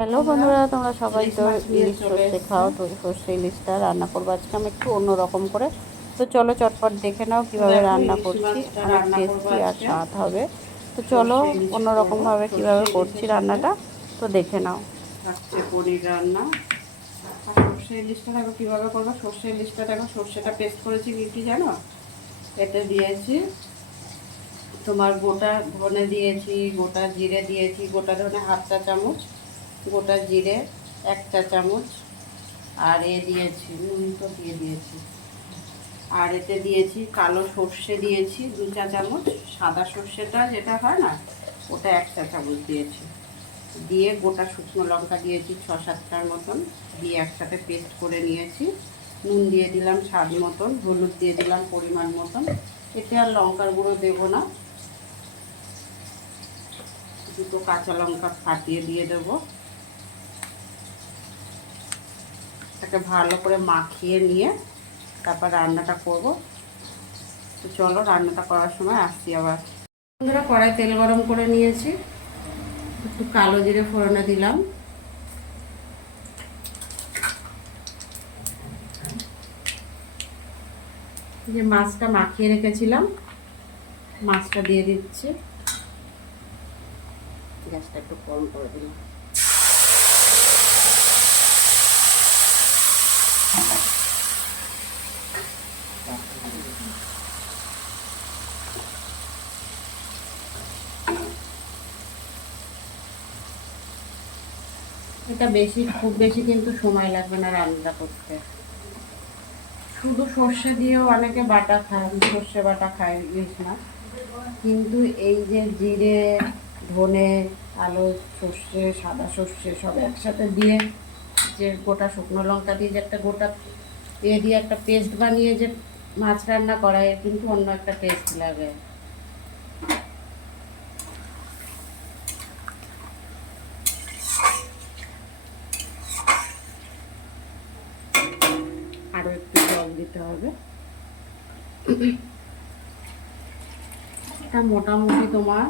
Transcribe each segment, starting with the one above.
Hello বন্ধুরা, তোমরা সবাই তো ইলিশ সর্ষে খাও। তো সর্ষে ইলিশটা রান্না করবো আজকে আমি একটু অন্যরকম করে। তো চলো চটপট দেখে নাও কিভাবে রান্না করছি। অনেক টেস্টি আর স্বাদ হবে। তো চলো অন্যরকমভাবে কিভাবে করছি রান্নাটা তো দেখে নাও। আজকে পনির রান্না আর সর্ষে ইলিশটা দেখো কীভাবে করবো। সর্ষে ইলিশটা দেখো, সর্ষেটা পেস্ট করেছি কি জানো, এতে দিয়েছি তোমার গোটা ধনে দিয়েছি, গোটা জিরে দিয়েছি, গোটা ধনে হাফ চা চামচ, গোটা জিরে 1 চা চামচ, আর দিয়েছি নুন তো দিয়ে দিয়েছি, আর এতে দিয়েছি কালো সর্ষে দিয়েছি 2 চা চামচ, সাদা সর্ষেটা যেটা হয় না ওটা 1 চা চামচ দিয়েছি, দিয়ে গোটা শুকনো লঙ্কা দিয়েছি 6-7টার মতন, দিয়ে একসাথে পেস্ট করে নিয়েছি। নুন দিয়ে দিলাম স্বাদ মতন, হলুদ দিয়ে দিলাম পরিমাণ মতন। এতে আর লঙ্কার গুঁড়ো দেবো না, দুটো কাঁচা লঙ্কা ফাটিয়ে দিয়ে দেবো। এটাকে ভালো করে মাখিয়ে নিয়ে তারপর রান্নাটা করব। তো চলো রান্নাটা করার সময় আসছি আবার। বন্ধুরা, কড়াই তেল গরম করে নিয়েছি, একটু কালো জিরে ফোড়নে দিলাম, যে মাছটা মাখিয়ে রেখেছিলাম মাছটা দিয়ে দিচ্ছি। গ্যাসটা একটু কম করে দিলাম। এটা খুব বেশি কিন্তু সময় লাগবে না রান্নাটা করতে। শুধু সর্ষে দিয়েও অনেকে বাটা খায়, সর্ষে বাটা খায় ইলিশ মাছ, কিন্তু এই যে জিরে ধনে আলু সর্ষে সাদা সর্ষে সব একসাথে দিয়ে যে গোটা শুকনো লঙ্কা দিয়ে যে একটা গোটা দিয়ে একটা পেস্ট বানিয়ে যে মাছ রান্না করা, এর কিন্তু অন্য একটা টেস্ট লাগে। আরও একটু জল দিতে হবে। এটা মোটামুটি তোমার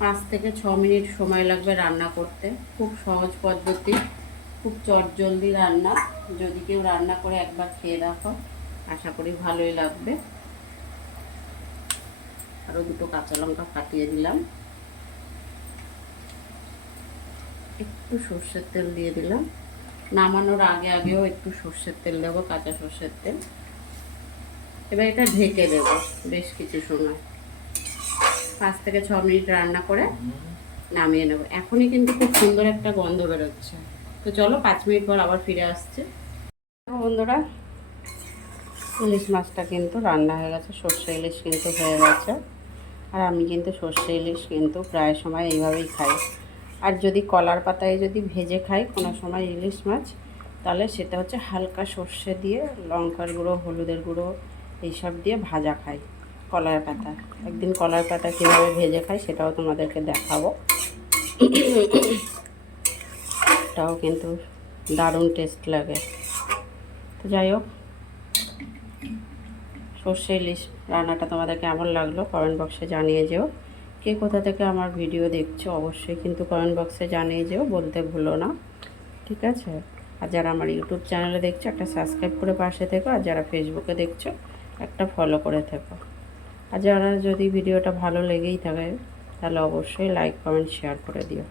5 থেকে 6 মিনিট সময় লাগবে রান্না করতে। খুব সহজ পদ্ধতি, খুব চটজলদি রান্না। যদি কেউ রান্না করে একবার খেয়ে দেখো, আশা করি ভালোই লাগবে। আরও দুটো কাঁচা লঙ্কা ফাটিয়ে দিলাম, একটু সর্ষের তেল দিয়ে দিলাম। নামানোর আগেও একটু সর্ষের তেল দেবো, কাঁচা সর্ষের তেল। এবার এটা ঢেকে দেবো বেশ কিছু সময়, 5 থেকে 6 মিনিট রান্না করে নামিয়ে নেব। এখনই কিন্তু খুব সুন্দর একটা গন্ধ বেরোচ্ছে। তো চলো 5 মিনিট পর আবার ফিরে আসছে। বন্ধুরা, ইলিশ মাছটা কিন্তু রান্না হয়ে গেছে, সর্ষে ইলিশ কিন্তু হয়ে গেছে। আর আমি কিন্তু সর্ষে ইলিশ কিন্তু প্রায় সময় এইভাবেই খাই। আর যদি কলার পাতায় যদি ভেজে খাই কোনো সময় ইলিশ মাছ, তাহলে সেটা হচ্ছে হালকা সর্ষে দিয়ে লঙ্কার গুঁড়ো হলুদের গুঁড়ো এইসব দিয়ে ভাজা খাই কলার পাতা। একদিন কলার পাতা কীভাবে ভেজে খাই সেটাও তোমাদেরকে দেখাবো। এটাও কিন্তু দারুণ টেস্ট লাগে। তো যাই হোক, সর্ষে ইলিশ রান্নাটা তোমাদের কেমন লাগলো কমেন্ট বক্সে জানিয়ে যেও। কে কোথা থেকে আমার ভিডিও দেখছো অবশ্যই কিন্তু কমেন্ট বক্সে জানিয়ে যেও, বলতে ভুলো না, ঠিক আছে? আর যারা আমার ইউটিউব চ্যানেলে দেখছো একটা সাবস্ক্রাইব করে পাশে থেকো, আর যারা ফেসবুকে দেখছো একটা ফলো করে থেকো। আর যারা যদি ভিডিওটা ভালো লেগেই থাকে তাহলে অবশ্যই লাইক কমেন্ট শেয়ার করে দিও।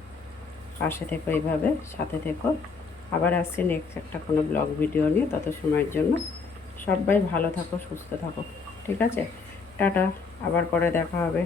পাশে থেকো, এইভাবে সাথে থেকো। আবার আসছি নেক্সট একটা কোনো ব্লগ ভিডিও নিয়ে। তত সময়ের জন্য সবাই ভালো থাকো, সুস্থ থাকো, ঠিক আছে? টাটা, আবার পরে দেখা হবে।